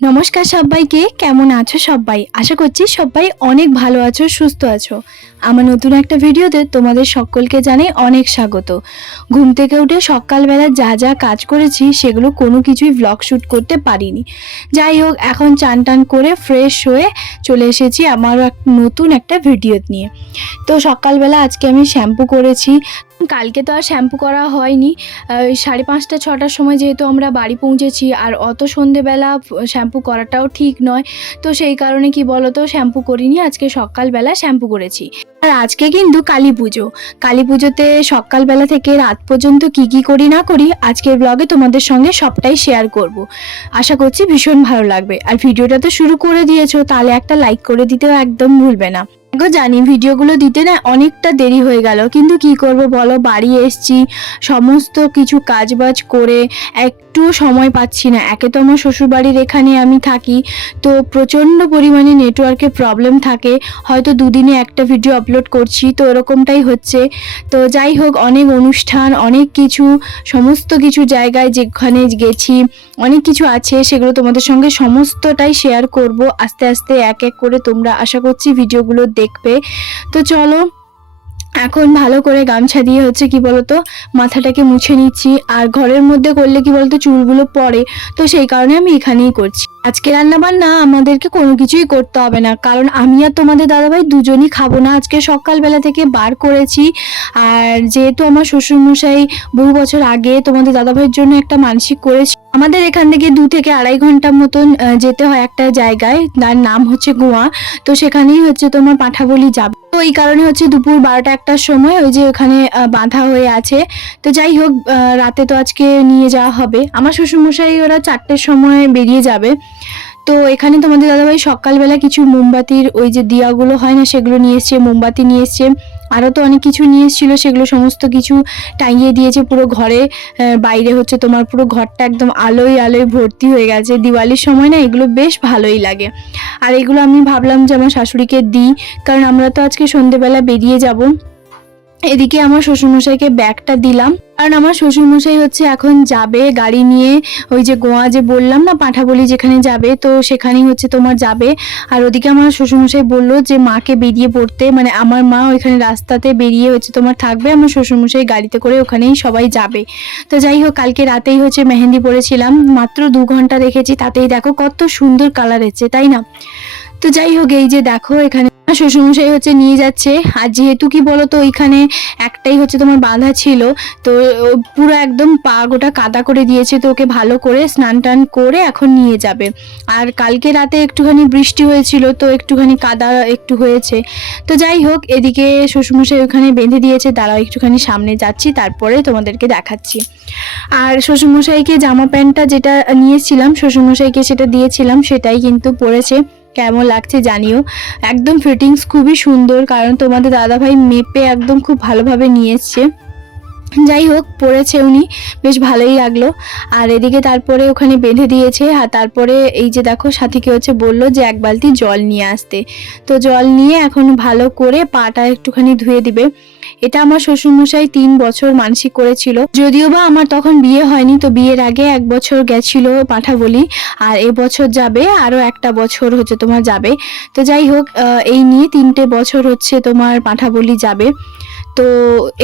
নমস্কার সবাইকে, কেমন আছো সবাই? আশা করছি সবাই অনেক ভালো আছো, সুস্থ আছো। আমার নতুন একটা ভিডিওতে তোমাদের সকলকে জানাই অনেক স্বাগত। ঘুম থেকে উঠে সকালবেলা যা যা কাজ করেছি সেগুলো কোনো কিছুই ব্লগ শ্যুট করতে পারিনি। যাই হোক, এখন চান টান করে ফ্রেশ হয়ে চলে এসেছি আমার নতুন একটা ভিডিও নিয়ে। তো সকালবেলা আজকে আমি শ্যাম্পু করেছি। কালকে তো আর শ্যাম্পু করা হয়নি। 5:30 6টার সময় যেহেতু আমরা বাড়ি পৌঁছেছি, আর অত সন্ধেবেলা শ্যাম্পু করাটাও ঠিক নয়। তো সেই কারণে কি বলতো, শ্যাম্পু করিনি, আজকে সকালবেলা শ্যাম্পু করেছি। আর আজকে কিন্তু কালী পুজো। কালী পুজোতে সকালবেলা থেকে রাত পর্যন্ত কি করি না করি আজকের ব্লগে তোমাদের সঙ্গে সবটাই শেয়ার করব। আশা করছি ভীষণ ভালো লাগবে। আর ভিডিওটা তো শুরু করে দিয়েছো, তাহলে একটা লাইক করে দিতেও একদম ভুলবে না। জানি ভিডিওগুলো দিতে না অনেকটা দেরি হয়ে গেল, কিন্তু কি করব বলো, বাড়ি এসছি, সমস্ত কিছু কাজবাজ করে একটু সময় পাচ্ছি না। একে তো আমার শ্বশুরবাড়ির এখানে আমি থাকি, তো প্রচণ্ড পরিমাণে নেটওয়ার্কের প্রবলেম থাকে। হয়তো দুদিনে একটা ভিডিও আপলোড করছি, তো এরকমটাই হচ্ছে। তো যাই হোক, অনেক অনুষ্ঠান, অনেক কিছু, সমস্ত কিছু জায়গায় যেখানে গেছি, অনেক কিছু আছে, সেগুলো তোমাদের সঙ্গে সমস্তটাই শেয়ার করব আস্তে আস্তে এক এক করে। তোমরা আশা করছি ভিডিওগুলো দেখবে। তো চলো, এখন ভালো করে গামছা দিয়ে কি বলতো মাথাটাকে মুছে নিচ্ছি। আর ঘরের মধ্যে করলে কি বলতো চুলগুলো পড়ে, তো সেই কারণে আমি এখানেই করছি। আজকে রান্না বান্না আমাদেরকে কোনো কিছুই করতে হবে না, কারণ আমি আর তোমাদের দাদাভাই দুজনই খাবো না। আজকে সকালবেলা থেকে বার করেছি। আর যেহেতু আমার শ্বশুরমশাই বহু বছর আগে তোমাদের দাদাভাইয়ের জন্য একটা মানসিক করেছি, আমাদের এখান থেকে 2 থেকে 2.5 ঘন্টার মতন যেতে হয় একটা জায়গায়, তার নাম হচ্ছে গোয়া। তো সেখানেই তোমার পাঁঠাবলি যাবে। তো এই কারণে দুপুর 12টা-1টার সময় ওই যে ওখানে বাঁধা হয়ে আছে। তো যাই হোক, রাতে তো আজকে নিয়ে যাওয়া হবে। আমার শ্বশুরমশাই ওরা 4টের সময় বেরিয়ে যাবে। তো এখানে তোমাদের দাদাভাই সকালবেলা কিছু মোমবাতির ওই যে দিয়াগুলো হয় না, সেগুলো নিয়ে এসছে, মোমবাতি নিয়ে এসছে, আরও তো অনেক কিছু নিয়ে এসেছিলো, সেগুলো সমস্ত কিছু টাঙিয়ে দিয়েছে পুরো ঘরে। বাইরে তোমার পুরো ঘরটা একদম আলোয় আলোয় ভর্তি হয়ে গেছে। দিওয়ালির সময় না এগুলো বেশ ভালোই লাগে। আর এগুলো আমি ভাবলাম যে আমার শাশুড়িকে দিই, কারণ আমরা তো আজকে সন্ধেবেলা বেরিয়ে যাব। এদিকে আমার শ্বশুরমশাইকে ব্যাগটা দিলাম, কারণ আমার শ্বশুরমশাই এখন যাবে গাড়ি নিয়ে ওই যে গোয়া, যে বললাম না পাঁঠাবলি যেখানে যাবে, তো সেখানেই তোমার যাবে। আর ওদিকে আমার শ্বশুরমশাই বললো যে মাকে বেরিয়ে পড়তে, মানে আমার মা ওইখানে রাস্তাতে বেরিয়ে তোমার থাকবে, আমার শ্বশুরমশাই গাড়িতে করে ওখানেই সবাই যাবে। তো যাই হোক, কালকে রাতেই মেহেন্দি পরেছিলাম, মাত্র 2 ঘন্টা রেখেছি, তাতেই দেখো কত সুন্দর কালার এসেছে, তাই না? তো যাই হোক, এই যে দেখো এখানে শ্বশুরমশাই নিয়ে যাচ্ছে। আর যেহেতু কি বলতো ওইখানে একটাই তোমার বাঁধা ছিল, তো পুরো একদম পা গোটা কাদা করে দিয়েছে, তো ওকে ভালো করে স্নান টান করে এখন নিয়ে যাবে। আর কালকে রাতে একটুখানি বৃষ্টি হয়েছিল, তো একটুখানি কাদা একটু হয়েছে। তো যাই হোক, এদিকে শ্বশুরমশাই ওখানে বেঁধে দিয়েছে, দাঁড়াও একটুখানি সামনে যাচ্ছি, তারপরে তোমাদেরকে দেখাচ্ছি। আর শ্বশুরমশাইকে জামা প্যান্টটা যেটা নিয়েছিলাম, শ্বশুরমশাইকে সেটা দিয়েছিলাম, সেটাই কিন্তু পরেছে। কেমন লাগছে জানিও, একদম ফিটিংস খুবই সুন্দর, কারণ তোমাদের দাদাভাই মেপে একদম খুব ভালোভাবে নিয়ে এসছে। যাই হোক, পরেছে উনি, বেশ ভালোই লাগলো। আর এদিকে তারপরে ওখানে বেঁধে দিয়েছে। আর তারপরে এই যে দেখো, সাথীকে বললো যে 1 বালতি জল নিয়ে আসতে। তো জল নিয়ে এখন ভালো করে পাটা একটুখানি ধুয়ে দিবে। এটা আমার শ্বশুরমশাই 3 বছর মানসিক করেছিল, যদিও বা আমার তখন বিয়ে হয়নি, তো বিয়ের আগে 1 বছর গেছিল পাঁঠাবলি, আর এবছর যাবে, আরো একটা বছর তোমার যাবে। তো যাই হোক, এই নিয়ে 3টে বছর তোমার পাঁঠাবলি যাবে। তো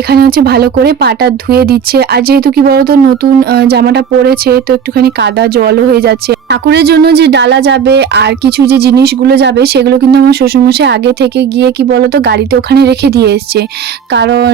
এখানে ভালো করে পাটা ধুয়ে দিচ্ছে। আর যেহেতু কি বলতো নতুন জামাটা পরেছে, তো একটুখানি কাদা জলও হয়ে যাচ্ছে। ঠাকুরের জন্য যে ডালা যাবে আর কিছু যে জিনিসগুলো যাবে, সেগুলো কিন্তু আমার শ্বশুরমশাই আগে থেকে গিয়ে কি বলতো গাড়িতে ওখানে রেখে দিয়ে এসছে, কারণ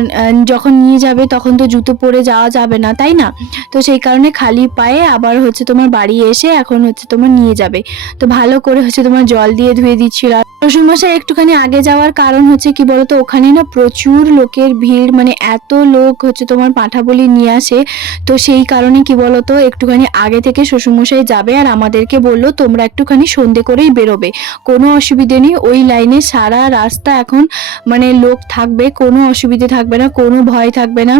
যখন নিয়ে যাবে তখন তো জুতো পরে যাওয়া যাবে না, তাই না? তো সেই কারণে খালি পায়ে আবার তোমার বাড়ি এসে এখন তোমার নিয়ে যাবে। তো ভালো করে তোমার জল দিয়ে ধুয়ে দিচ্ছিল। শ্বশুরমশাই একটুখানি আগে যাওয়ার কারণ কি বলতো, ওখানে না প্রচুর লোকের ভিড়, মানে এত লোক তোমার পাঁঠাবলি নিয়ে আসে। তো সেই কারণে কি বলতো একটুখানি আগে থেকে শ্বশুরমশাই যাবে। আর আমাদেরকে বললো তোমরা একটুখানি সন্ধে করেই বেরোবে, কোনো অসুবিধে নেই, ওই লাইনে সারা রাস্তা এখন মানে লোক থাকবে, কোনো অসুবিধে থাকবে না, কোনো ভয় থাকবে না।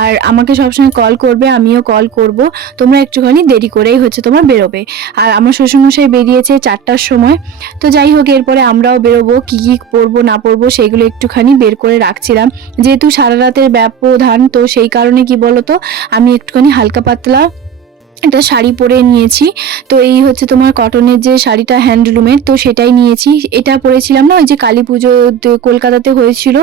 আর আমাকে সবসময় কল করবে, আমিও কল করব, তোমরা একটুখানি দেরি করেই তোমার বেরোবে। আর আমার শ্বশুরমশাই বেরিয়েছে 4টার সময়। তো যাই হোক, এরপরে আমরাও বেরোবো, কি কি পরবো না পরবো সেগুলো একটুখানি বের করে রাখছিলাম। যেহেতু সারা রাতের ব্যবধান, তো সেই কারণে কি বলতো আমি একটুখানি হালকা পাতলা একটা শাড়ি পরে নিয়েছি। তো এই হচ্ছে তোমার কটনের যে শাড়িটা হ্যান্ডলুমের, তো সেটাই নিয়েছি। এটা পরেছিলাম না ওই যে কালী পুজো কলকাতাতে হয়েছিল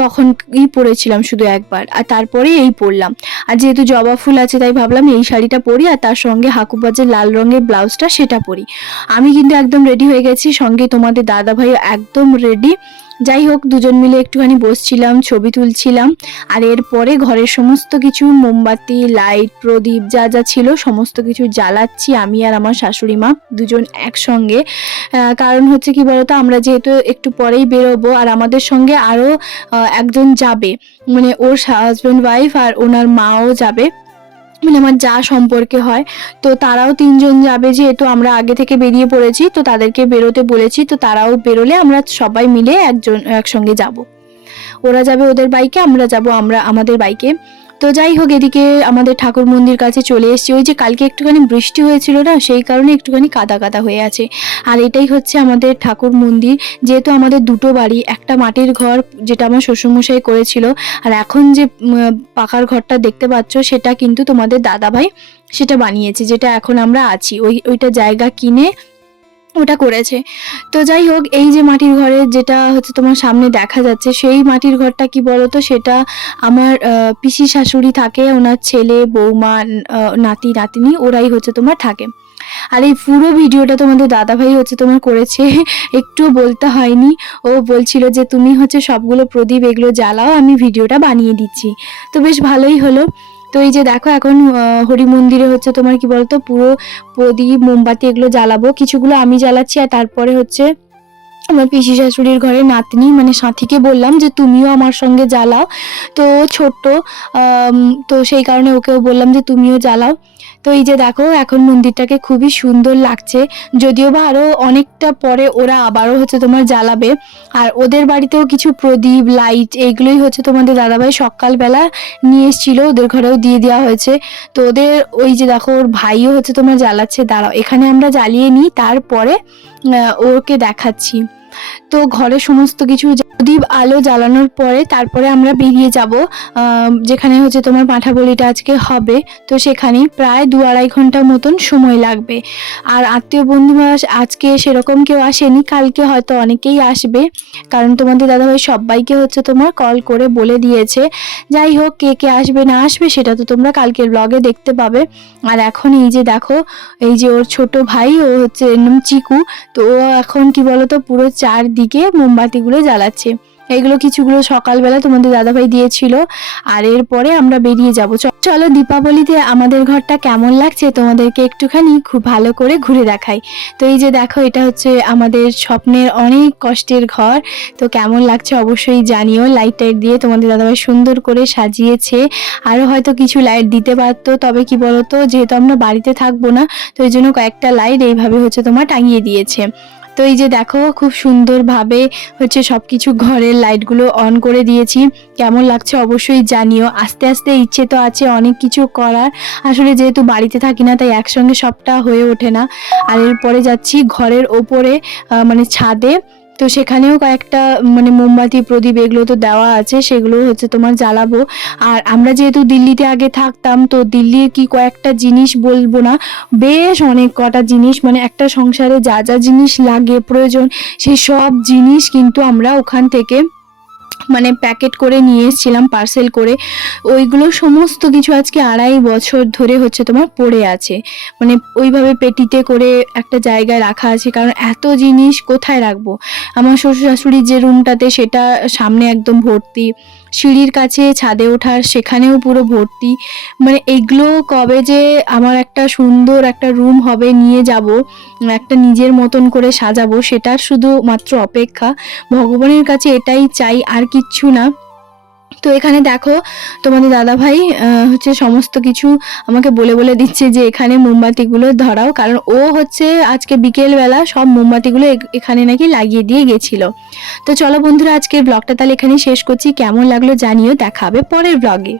তখনই পরেছিলাম শুধু একবার, আর তারপরে এই পরলাম। আর যেহেতু জবা ফুল আছে তাই ভাবলাম এই শাড়িটা পরি আর তার সঙ্গে হাকুপার যে লাল রঙের ব্লাউজটা সেটা পরি। আমি কিন্তু একদম রেডি হয়ে গেছি, সঙ্গে তোমাদের দাদা ভাই একদম রেডি। যাই হোক, দুজন মিলে একটুখানি বসছিলাম, ছবি তুলছিলাম। আর এরপরে ঘরের সমস্ত কিছু মোমবাতি, লাইট, প্রদীপ যা যা ছিল সমস্ত কিছু জ্বালাচ্ছি আমি আর আমার শাশুড়ি মা দুজন একসঙ্গে। কারণ হচ্ছে কি বলতো, আমরা যেহেতু একটু পরেই বেরোবো আর আমাদের সঙ্গে আরও একজন যাবে, মানে ওর হাজব্যান্ড ওয়াইফ আর ওনার মাও যাবে, মানে আমার যা সম্পর্কে হয়। তো তারাও 3জন যাবে, যেহেতু আমরা আগে থেকে বেরিয়ে পড়েছি তো তাদেরকে বেরোতে বলেছি, তো তারাও বেরোলে আমরা সবাই মিলে একসঙ্গে যাব। ওরা যাবে ওদের বাইকে, আমরা যাব আমাদের বাইকে। তো যাই হোক, এদিকে আমাদের ঠাকুর মন্দির কাছে চলে এসেছি। ওই যে কালকে একটুখানি বৃষ্টি হয়েছিল না, সেই কারণে একটুখানি কাদা কাদা হয়ে আছে। আর এটাই হচ্ছে আমাদের ঠাকুর মন্দির। যেহেতু আমাদের দুটো বাড়ি, একটা মাটির ঘর যেটা আমার শ্বশুরমশাই করেছিল, আর এখন যে পাকার ঘরটা দেখতে পাচ্ছ সেটা কিন্তু তোমাদের দাদাভাই সেটা বানিয়েছে, যেটা এখন আমরা আছি। ওইটা জায়গা কিনে ওটা করেছে। তো যাই হোক, এই যে মাটির ঘরে যেটা হচ্ছে তোমার সামনে দেখা যাচ্ছে, সেই মাটির ঘরটা কি বলতো, সেটা আমার পিসি শাশুড়ি থাকে, ওনার ছেলে, বৌমা, নাতি নাতনি ওরাই হচ্ছে তোমার থাকে। আর এই পুরো ভিডিওটা তোমাদের দাদাভাই হচ্ছে তোমার করেছে, একটুও বলতে হয়নি। ও বলছিল যে তুমি হচ্ছে সবগুলো প্রদীপ এগুলো জ্বালাও, আমি ভিডিওটা বানিয়ে দিচ্ছি। তো বেশ ভালোই হলো। তো এই যে দেখো, এখন হরি মন্দিরে হচ্ছে তোমার কি বলতো পুরো প্রদীপ মোমবাতি এগুলো জ্বালাবো। কিছুগুলো আমি জ্বালাচ্ছি, আর তারপরে হচ্ছে আমার পিসি শাশুড়ির ঘরে নাতনি মানে সাথীকে বললাম যে তুমিও আমার সঙ্গে জ্বালাও। তো ছোট্ট, তো সেই কারণে ওকেও বললাম যে তুমিও জ্বালাও। তো এই যে দেখো, এখন মন্দিরটাকে খুবই সুন্দর লাগছে। যদিও বা আরও অনেকটা পরে ওরা আবারও হচ্ছে তোমার জ্বালাবে। আর ওদের বাড়িতেও কিছু প্রদীপ, লাইট এইগুলোই হচ্ছে তোমাদের দাদাভাই সকালবেলা নিয়ে এসেছিলো, ওদের ঘরেও দিয়ে দেওয়া হয়েছে। তো ওদের ওই যে দেখো, ওর ভাইও হচ্ছে তোমার জ্বালাচ্ছে। দাঁড়াও, এখানে আমরা জ্বালিয়ে নিই, তারপরে ওকে দেখাচ্ছি। তো ঘরে সমস্ত কিছু প্রদীপ আলো জ্বালানোর পরে তারপরে আমরা বেরিয়ে যাব, যেখানে হচ্ছে তোমার পাঁঠাবলিটা আজকে হবে। তো সেখানে প্রায় 2-2.5 ঘন্টার মতন সময় লাগবে। আর আত্মীয় বন্ধুরা আজকে সেরকম কেউ আসেনি, কালকে হয়তো অনেকেই আসবে, কারণ তোমাদের দাদাভাই সবাইকে হচ্ছে তোমার কল করে বলে দিয়েছে। যাই হোক, কে কে আসবে না আসবে সেটা তো তোমরা কালকের ব্লগে দেখতে পাবে। আর এখন এই যে দেখো, এই যে ওর ছোট ভাই, ও হচ্ছে চিকু, তো ও এখন কি বলতো পুরো চারদিকে মোমবাতিগুলো জ্বালাচ্ছে। এইগুলো কিছুগুলো সকালবেলা তোমাদের দাদাভাই দিয়েছিল। আর এরপরে আমরা বেরিয়ে যাব। চলো, দীপাবলিতে আমাদের ঘরটা কেমন লাগছে তোমাদেরকে একটুখানি খুব ভালো করে ঘুরে দেখাই। তো এই যে দেখো, এটা হচ্ছে আমাদের স্বপ্নের অনেক কষ্টের ঘর। তো কেমন লাগছে অবশ্যই জানিও। লাইট টাইট দিয়ে তোমাদের দাদাভাই সুন্দর করে সাজিয়েছে। আরও হয়তো কিছু লাইট দিতে পারতো, তবে কি বলতো, যেহেতু আমরা বাড়িতে থাকবো না, তো এই জন্য কয়েকটা লাইট এইভাবে হচ্ছে তোমার টাঙিয়ে দিয়েছে। তো এই যে দেখো, খুব সুন্দরভাবে হচ্ছে সব কিছু ঘরের লাইটগুলো অন করে দিয়েছি। কেমন লাগছে অবশ্যই জানিও। আস্তে আস্তে ইচ্ছে তো আছে অনেক কিছু করার, আসলে যেহেতু বাড়িতে থাকি না তাই একসঙ্গে সবটা হয়ে ওঠে না। আর এরপরে যাচ্ছি ঘরের ওপরে, মানে ছাদে। তো সেখানেও কয়েকটা মানে মোমবাতি, প্রদীপ এগুলো তো দেওয়া আছে, সেগুলো হচ্ছে তোমার জ্বালাবো। আর আমরা যেহেতু দিল্লিতে আগে থাকতাম, তো দিল্লির কি কয়েকটা জিনিস বলবো না, বেশ অনেক কটা জিনিস, মানে একটা সংসারে যা যা জিনিস লাগে প্রয়োজন, সেই সব জিনিস কিন্তু আমরা ওখান থেকে মানে প্যাকেট করে নিয়ে এসেছিলাম, পার্সেল করে। ওইগুলো সমস্ত কিছু আজকে 2.5 বছর ধরে হচ্ছে তোমার পড়ে আছে, মানে ওইভাবে পেটিতে করে একটা জায়গায় রাখা আছে। কারণ এত জিনিস কোথায় রাখবো। আমার শ্বশুর শাশুড়ির যে রুমটাতে সেটা সামনে একদম ভর্তি, সিঁড়ির কাছে ছাদে ওঠার সেখানেও পুরো ভর্তি। মানে এগুলো কবে যে আমার একটা সুন্দর একটা রুম হবে, নিয়ে যাব, একটা নিজের মতন করে সাজাবো, সেটার শুধু মাত্র অপেক্ষা। ভগবানের কাছে এটাই চাই, আর কিচ্ছু না। তো এখানে দেখো, তোমাদের দাদাভাই হচ্ছে সমস্ত কিছু আমাকে বলে বলে দিচ্ছে যে এখানে মোমবাতিগুলো ধরাও, কারণ ও হচ্ছে আজকে বিকেলবেলা সব মোমবাতিগুলো এখানে নাকি লাগিয়ে দিয়ে গেছিল। তো চলো বন্ধুরা, আজকের ব্লগটা তাহলে এখানেই শেষ করছি। কেমন লাগলো জানিও, দেখা হবে পরের ব্লগে।